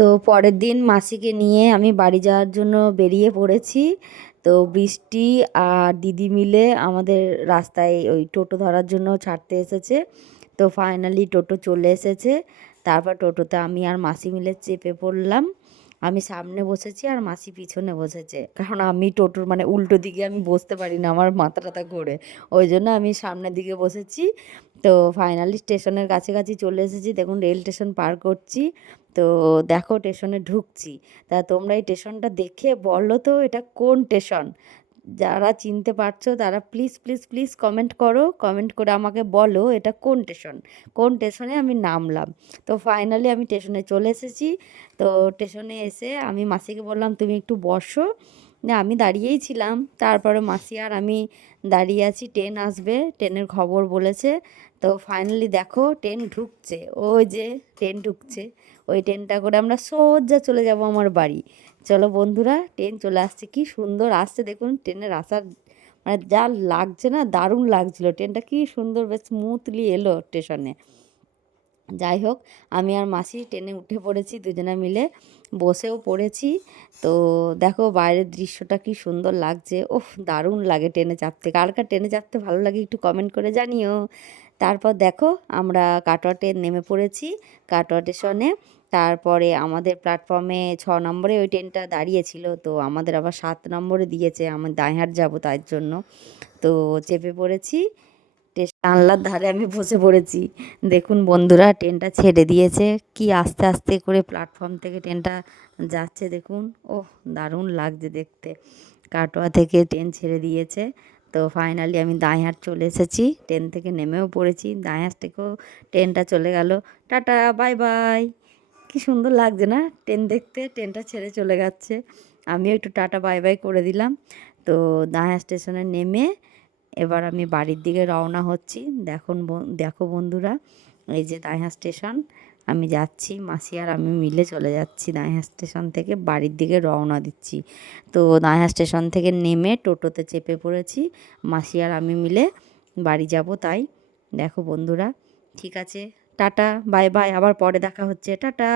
তো পরের দিন মাসিকে নিয়ে আমি বাড়ি যাওয়ার জন্য বেরিয়ে পড়েছি। তো বৃষ্টি আর দিদি মিলে আমাদের রাস্তায় ওই টোটো ধরার জন্য ছাড়তে এসেছে। তো ফাইনালি টোটো চলে এসেছে। তারপর টোটোতে আমি আর মাসি মিলে চেপে পড়লাম। আমি সামনে বসেছি আর মাসি পিছনে বসেছে, কারণ আমি টোটোর মানে উল্টো দিকে আমি বসতে পারি না, আমার মাথা টাথা ঘোরে। ওই জন্য আমি সামনের দিকে বসেছি। তো ফাইনালি স্টেশনের কাছাকাছি চলে এসেছি, দেখুন রেল স্টেশন পার করছি। তো দেখো স্টেশনে ঢুকছি। তা তোমরা এই স্টেশনটা দেখে বলো তো এটা কোন স্টেশন? যারা চিনতে পারছো তারা প্লিজ প্লিজ প্লিজ কমেন্ট করো, কমেন্ট করে আমাকে বলো এটা কোন স্টেশন, কোন স্টেশনে আমি নামলাম। তো ফাইনালি আমি স্টেশনে চলে এসেছি। তো স্টেশনে এসে আমি মাসিকে বললাম তুমি একটু বসো। না, আমি দাঁড়িয়েই ছিলাম। তারপরে মাসি আর আমি দাঁড়িয়ে আছি, ট্রেন আসবে, ট্রেনের খবর বলেছে। তো ফাইনালি দেখো ট্রেন ঢুকছে, ওই যে ট্রেন ঢুকছে। ওই ট্রেনটা করে আমরা সোজা চলে যাব আমার বাড়ি। চলো বন্ধুরা, ট্রেন চলে আসছে, কি সুন্দর আসছে দেখুন। ট্রেনের আসার মানে যা লাগছে না, দারুণ লাগছিল। ট্রেনটা কি সুন্দর বেশ স্মুথলি এলো স্টেশনে। যাই হোক, আমি আর মাসি ট্রেনে উঠে পড়েছি দুজনে মিলে, বসেও পড়েছি। তো দেখো বাইরের দৃশ্যটা কি সুন্দর লাগছে, ওহ দারুণ লাগে ট্রেনে চাপতে। কার কার ট্রেনে চাপতে ভালো লাগে একটু কমেন্ট করে জানিও। তারপর দেখো আমরা কাটোয়া ট্রেন নেমে পড়েছি, কাটোয়া স্টেশনে। তারপরে আমাদের প্ল্যাটফর্মে 6 নম্বরে ওই ট্রেনটা দাঁড়িয়েছিল, তো আমাদের আবার 7 নম্বরে দিয়েছে, আমার দাঁইহাট যাবো তার জন্য। তো চেপে পড়েছি, জানলার ধারে আমি বসে পড়েছি। দেখুন বন্ধুরা ট্রেনটা ছেড়ে দিয়েছে, কি আস্তে আস্তে করে প্ল্যাটফর্ম থেকে ট্রেনটা যাচ্ছে দেখুন, ওহ দারুণ লাগছে দেখতে। কাটোয়া থেকে ট্রেন ছেড়ে দিয়েছে। তো ফাইনালি আমি দাঁইহাট চলে এসেছি, ট্রেন থেকে নেমেও পড়েছি, দাঁইহাট থেকেও ট্রেনটা চলে গেল। Tata bye bye. কি সুন্দর লাগছে না ট্রেন দেখতে, ট্রেনটা ছেড়ে চলে যাচ্ছে, আমিও একটু টাটা বাই বাই করে দিলাম। তো দাঁইহাট স্টেশনে নেমে এবার আমি বাড়ির দিকে রওনা হচ্ছি। দেখো বন্ধুরা, এই যে দাঁইহাট স্টেশন, আমি যাচ্ছি, মাসি আর আমি মিলে চলে যাচ্ছি দাঁইহাট স্টেশন থেকে বাড়ির দিকে রওনা দিচ্ছি। তো দাঁইহাট স্টেশন থেকে নেমে টোটোতে চেপে পড়েছি, মাসি আর আমি মিলে বাড়ি যাব তাই। দেখো বন্ধুরা, ঠিক আছে, টাটা বাই বাই, আবার পরে দেখা হচ্ছে, টাটা।